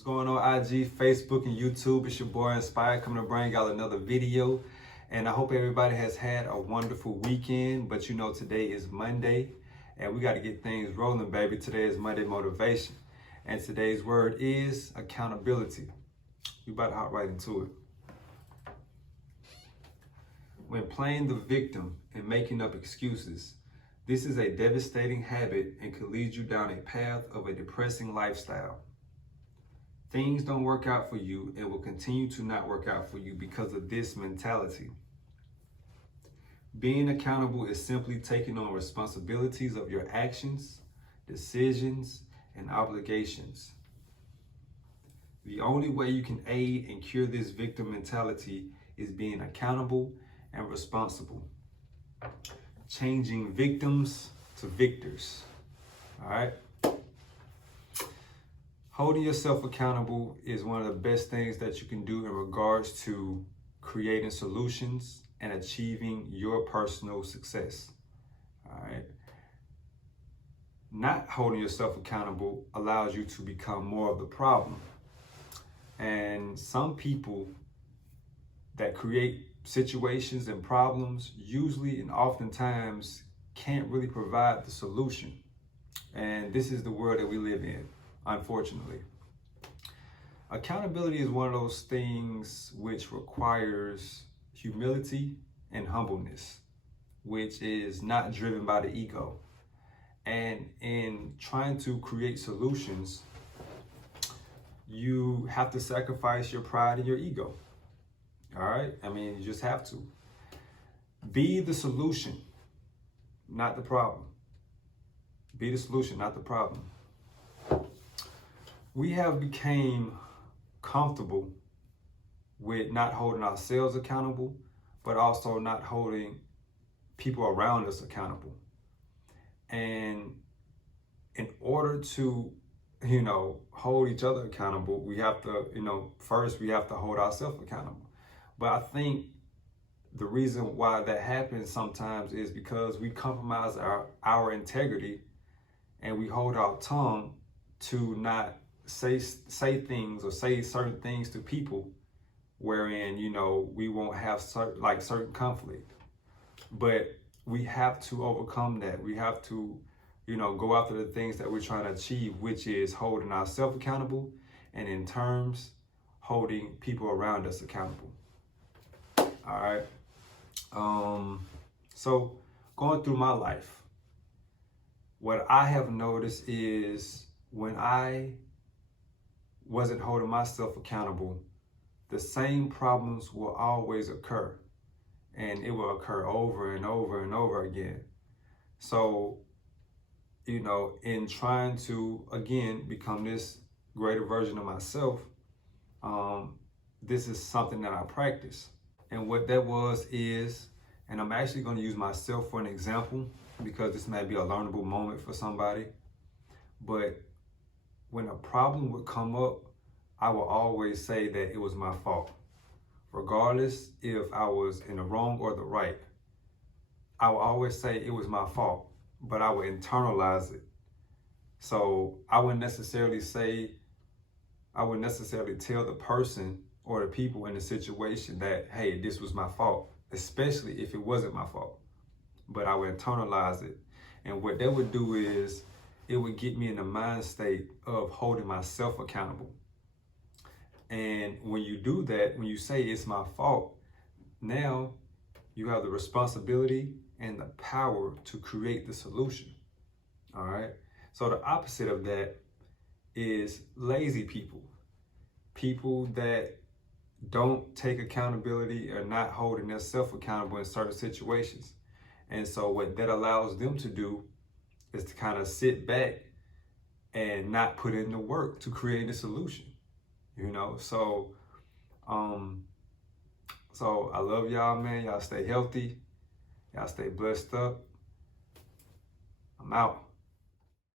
What's going on IG, Facebook, and YouTube? It's your boy Inspired coming to bring y'all another video. And I hope everybody has had a wonderful weekend. But you know, today is Monday and we got to get things rolling, baby. Today is Monday motivation. And today's word is accountability. We about to hop right into it. When playing the victim and making up excuses, this is a devastating habit and could lead you down a path of a depressing lifestyle. Things don't work out for you and will continue to not work out for you because of this mentality. Being accountable is simply taking on responsibilities of your actions, decisions, and obligations. The only way you can aid and cure this victim mentality is being accountable and responsible. Changing victims to victors. All right? Holding yourself accountable is one of the best things that you can do in regards to creating solutions and achieving your personal success. All right. Not holding yourself accountable allows you to become more of the problem. And some people that create situations and problems usually and oftentimes can't really provide the solution. And this is the world that we live in. Unfortunately, accountability is one of those things which requires humility and humbleness, which is not driven by the ego. And in trying to create solutions, you have to sacrifice your pride and your ego. All right? I mean, you just have to. Be the solution, not the problem. Be the solution, not the problem. We have become comfortable with not holding ourselves accountable, but also not holding people around us accountable. And in order to, hold each other accountable, we have to, first we have to hold ourselves accountable. But I think the reason why that happens sometimes is because we compromise our integrity and we hold our tongue to not say things or say certain things to people wherein we won't have certain conflict. But we have to overcome that. We have to go after the things that we're trying to achieve, which is holding ourselves accountable and in terms holding people around us accountable. All right. So going through my life, what I have noticed is when I wasn't holding myself accountable, the same problems will always occur, and it will occur over and over and over again. So, in trying to, again, become this greater version of myself, this is something that I practice. And what that is, and I'm actually going to use myself for an example because this may be a learnable moment for somebody, but when a problem would come up, I will always say that it was my fault. Regardless if I was in the wrong or the right, I will always say it was my fault, but I would internalize it. So I wouldn't necessarily tell the person or the people in the situation that, hey, this was my fault, especially if it wasn't my fault. But I would internalize it. And what that would do is it would get me in the mind state of holding myself accountable. And when you do that, when you say it's my fault, now you have the responsibility and the power to create the solution. All right. So the opposite of that is lazy people. People that don't take accountability or not holding themselves accountable in certain situations. And so what that allows them to do is to kind of sit back and not put in the work to create a solution. So I love y'all, man. Y'all stay healthy. Y'all stay blessed up. I'm out.